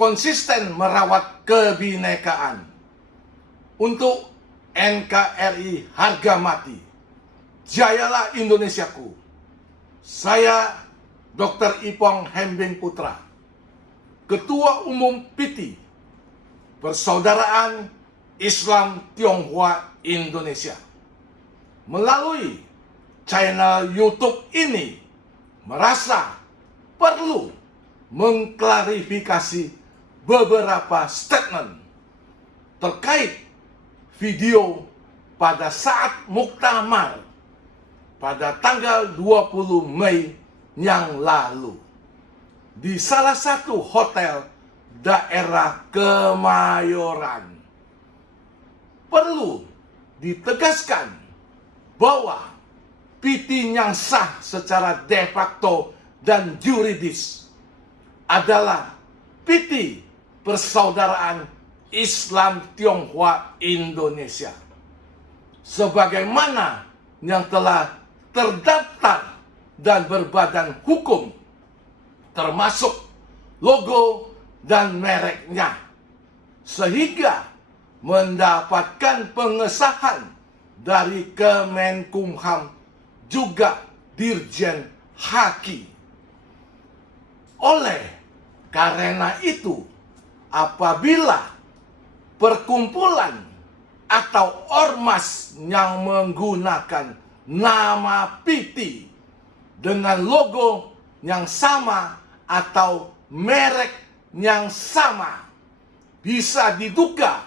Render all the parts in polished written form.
konsisten merawat kebinekaan. Untuk NKRI harga mati, jayalah Indonesiaku. Saya Dr. Ipong Hembing Putra, Ketua Umum PITI, Persaudaraan Islam Tionghoa Indonesia. Melalui channel YouTube ini, merasa perlu mengklarifikasi beberapa statement terkait video pada saat muktamar pada tanggal 20 Mei yang lalu di salah satu hotel daerah Kemayoran. Perlu ditegaskan bahwa PITI yang sah secara de facto dan yuridis adalah PITI Persaudaraan Islam Tionghoa Indonesia, sebagaimana yang telah terdaftar dan berbadan hukum, termasuk logo dan mereknya, sehingga mendapatkan pengesahan dari Kemenkumham juga Dirjen Haki. Oleh karena itu, apabila perkumpulan atau ormas yang menggunakan nama PITI dengan logo yang sama atau merek yang sama bisa diduga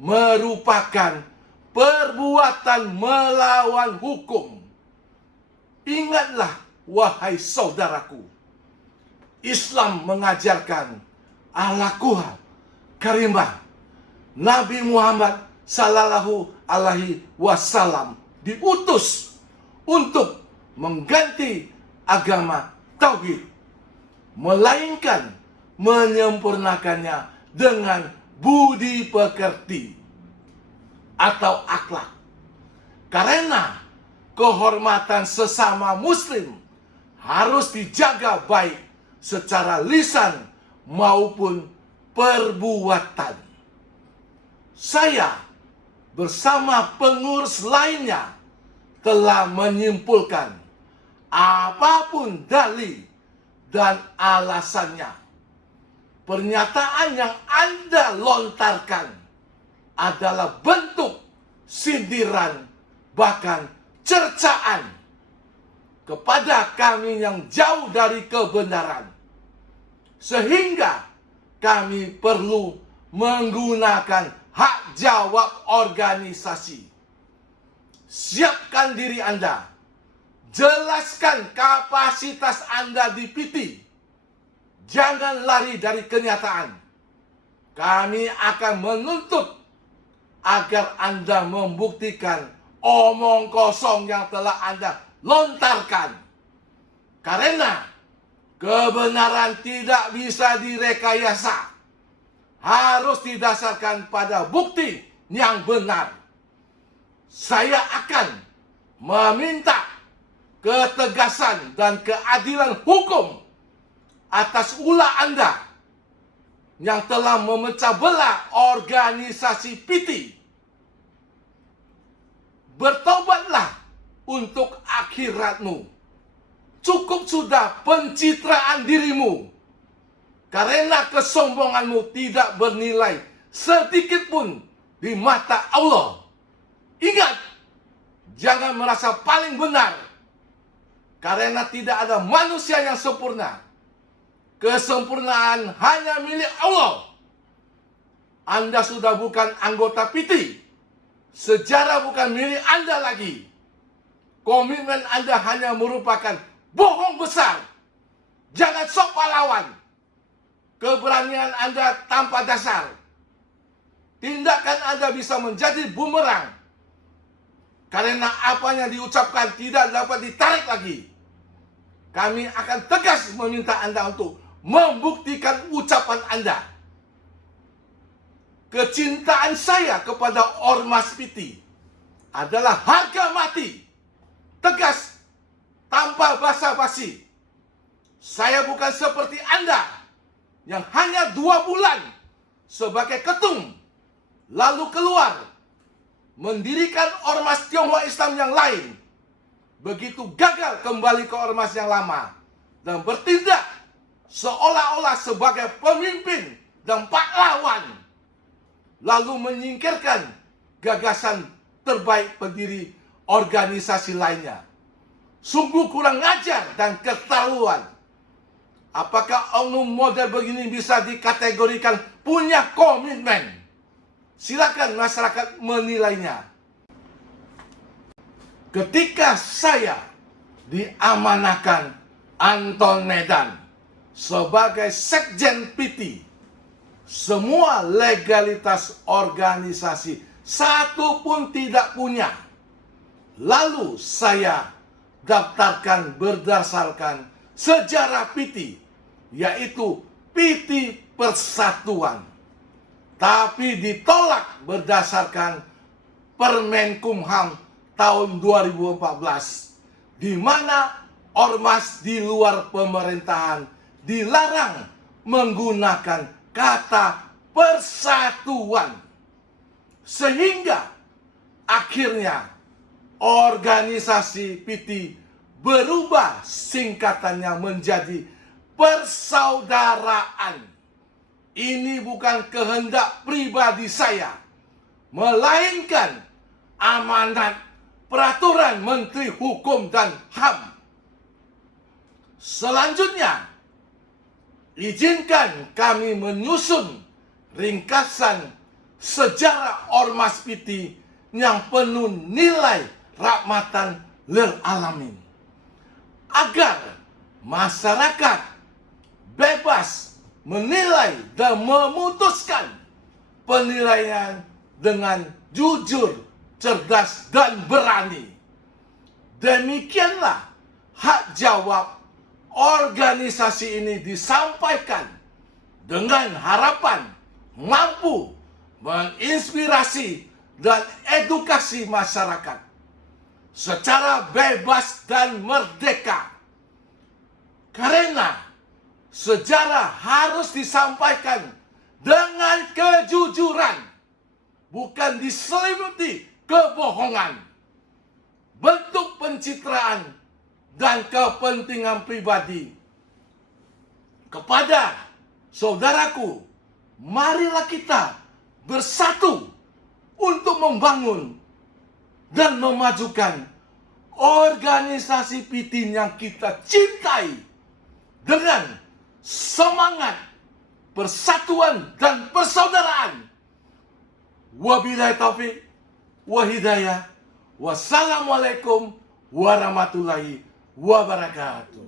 merupakan perbuatan melawan hukum. Ingatlah, wahai saudaraku, Islam mengajarkan al-Quran karimah. Nabi Muhammad Sallallahu Alaihi Wasallam diutus untuk mengganti agama tauhid, melainkan menyempurnakannya dengan budi pekerti atau akhlak. Karena kehormatan sesama muslim harus dijaga baik secara lisan maupun perbuatan. Saya bersama pengurus lainnya telah menyimpulkan apapun dalil dan alasannya, pernyataan yang Anda lontarkan adalah bentuk sindiran, bahkan cercaan kepada kami yang jauh dari kebenaran, sehingga kami perlu menggunakan hak jawab organisasi. Siapkan diri Anda, jelaskan kapasitas Anda di PITI. Jangan lari dari kenyataan. Kami akan menuntut agar Anda membuktikan omong kosong yang telah Anda lontarkan. Karena kebenaran tidak bisa direkayasa, harus didasarkan pada bukti yang benar. Saya akan meminta ketegasan dan keadilan hukum atas ulah Anda yang telah memecah belah organisasi PITI. Bertobatlah untuk akhiratmu. Cukup sudah pencitraan dirimu, karena kesombonganmu tidak bernilai sedikit pun di mata Allah. Ingat, jangan merasa paling benar, karena tidak ada manusia yang sempurna. Kesempurnaan hanya milik Allah. Anda sudah bukan anggota PITI. Sejarah bukan milik Anda lagi. Komitmen Anda hanya merupakan bohong besar. Jangan sok pahlawan. Keberanian Anda tanpa dasar. Tindakan Anda bisa menjadi bumerang, karena apa yang diucapkan tidak dapat ditarik lagi. Kami akan tegas meminta Anda untuk membuktikan ucapan Anda. Kecintaan saya kepada ormas PITI adalah harga mati. Tegas, tanpa basa-basi. Saya bukan seperti Anda yang hanya 2 bulan sebagai ketum, lalu keluar mendirikan ormas Tionghoa Islam yang lain, begitu gagal kembali ke ormas yang lama dan bertindak seolah-olah sebagai pemimpin dan pahlawan, lalu menyingkirkan gagasan terbaik pendiri organisasi lainnya. Sungguh kurang ajar dan keterlaluan. Apakah oknum model begini bisa dikategorikan punya komitmen? Silakan masyarakat menilainya. Ketika saya diamanahkan Anton Medan sebagai Sekjen PT, semua legalitas organisasi satu pun tidak punya. Lalu saya daftarkan berdasarkan sejarah PT, yaitu PT Persatuan. Tapi ditolak berdasarkan Permenkumham tahun 2014, di mana ormas di luar pemerintahan dilarang menggunakan kata persatuan. Sehingga akhirnya organisasi PT berubah singkatannya menjadi persaudaraan. Ini bukan kehendak pribadi saya, melainkan amanat peraturan Menteri Hukum dan HAM. Selanjutnya, izinkan kami menyusun ringkasan sejarah ormas PT yang penuh nilai rahmatan lil alamin, agar masyarakat bebas menilai dan memutuskan penilaian dengan jujur, cerdas, dan berani. Demikianlah hak jawab organisasi ini disampaikan dengan harapan mampu menginspirasi dan edukasi masyarakat secara bebas dan merdeka. Karena sejarah harus disampaikan dengan kejujuran, bukan diselimuti kebohongan, bentuk pencitraan, dan kepentingan pribadi. Kepada saudaraku, marilah kita bersatu untuk membangun dan memajukan organisasi PT yang kita cintai dengan semangat persatuan dan persaudaraan. Wabillahi taufik wa hidayah. Wassalamualaikum warahmatullahi wabarakatuh.